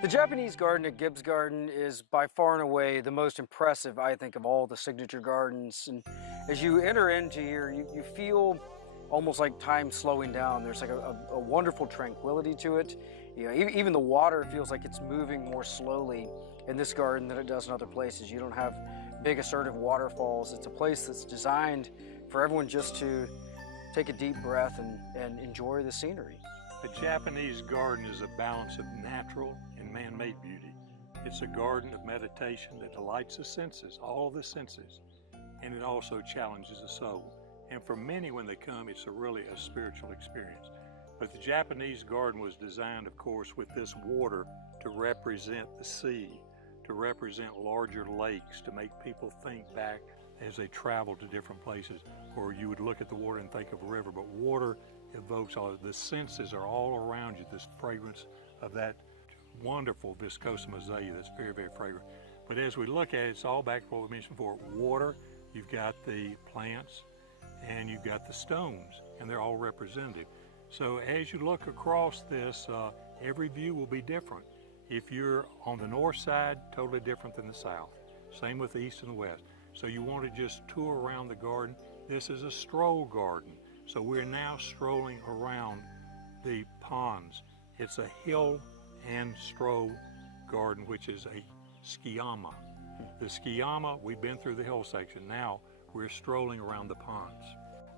The Japanese garden at Gibbs Garden is by far and away the most impressive, I think, of all the signature gardens. And as you enter into here, you feel almost like time slowing down. There's like a wonderful tranquility to it. You know, even the water feels like it's moving more slowly in this garden than it does in other places. You don't have big assertive waterfalls. It's a place that's designed for everyone just to take a deep breath and enjoy the scenery. A Japanese garden is a balance of natural and man-made beauty. It's a garden of meditation that delights the senses, all the senses, and it also challenges the soul. And for many, when they come, it's really a spiritual experience. But the Japanese garden was designed, of course, with this water to represent the sea, to represent larger lakes, to make people think back as they travel to different places. Or you would look at the water and think of a river, but water evokes all the senses are all around you, this fragrance of that wonderful Viscosa mosaic that's very, very fragrant. But as we look at it, it's all back to what we mentioned before. Water, you've got the plants, and you've got the stones, and they're all representative. So as you look across this, every view will be different. If you're on the north side, totally different than the south. Same with the east and the west. So you want to just tour around the garden. This is a stroll garden. So we're now strolling around the ponds. It's a hill and stroll garden, which is a skiyama. The skiyama, we've been through the hill section. Now we're strolling around the ponds.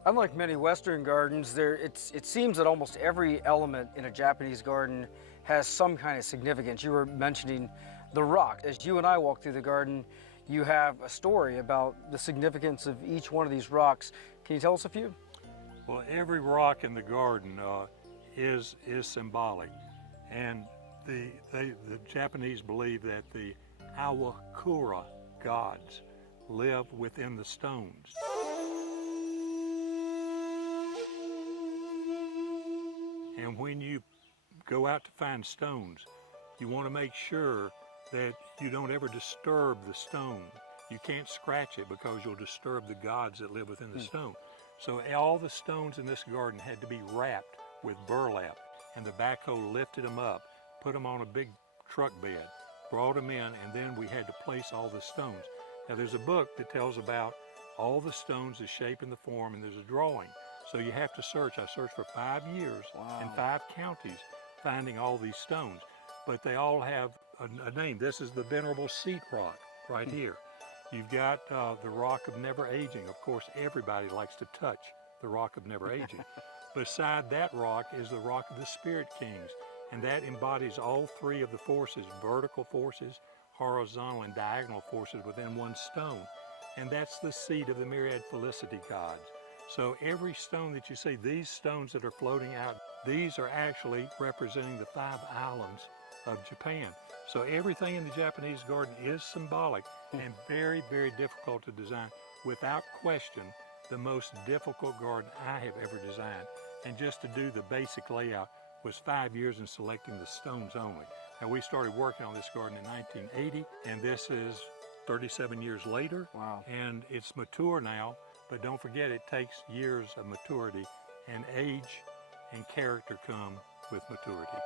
Unlike many Western gardens, it seems that almost every element in a Japanese garden has some kind of significance. You were mentioning the rock. As you and I walk through the garden, you have a story about the significance of each one of these rocks. Can you tell us a few? Well, every rock in the garden is symbolic, and the Japanese believe that the Awakura gods live within the stones. And when you go out to find stones, you want to make sure that you don't ever disturb the stone. You can't scratch it because you'll disturb the gods that live within the stone. So all the stones in this garden had to be wrapped with burlap, and the backhoe lifted them up, put them on a big truck bed, brought them in, and then we had to place all the stones. Now there's a book that tells about all the stones, the shape and the form, and there's a drawing. So you have to search. I searched for 5 years in 5 counties finding all these stones, but they all have a name. This is the Venerable Seat Rock right here. You've got the Rock of Never Aging. Of course, everybody likes to touch the Rock of Never Aging. Beside that rock is the Rock of the Spirit Kings, and that embodies all 3 of the forces, vertical forces, horizontal and diagonal forces within one stone. And that's the seat of the myriad felicity gods. So every stone that you see, these stones that are floating out, these are actually representing the 5 islands of Japan. So everything in the Japanese garden is symbolic and very, very difficult to design. Without question, the most difficult garden I have ever designed. And just to do the basic layout was 5 years in selecting the stones only. Now we started working on this garden in 1980, and this is 37 years later. Wow. And it's mature now, but don't forget it takes years of maturity, and age and character come with maturity.